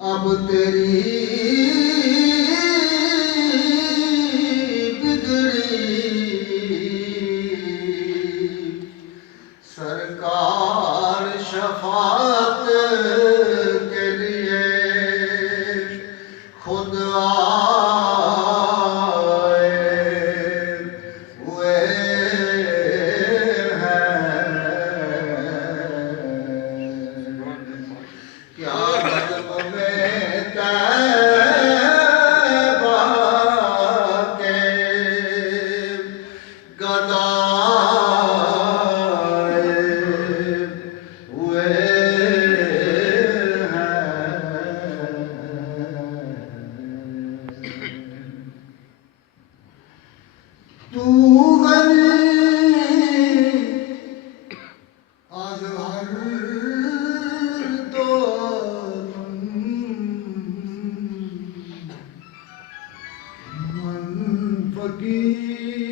अब तेरी बिगड़ी सरकार शफात के लिए खुद आए हुए हैं। क्या कदम में तैबा के गदाए हुए हैं। तू गनी आज हर दो मन फकीर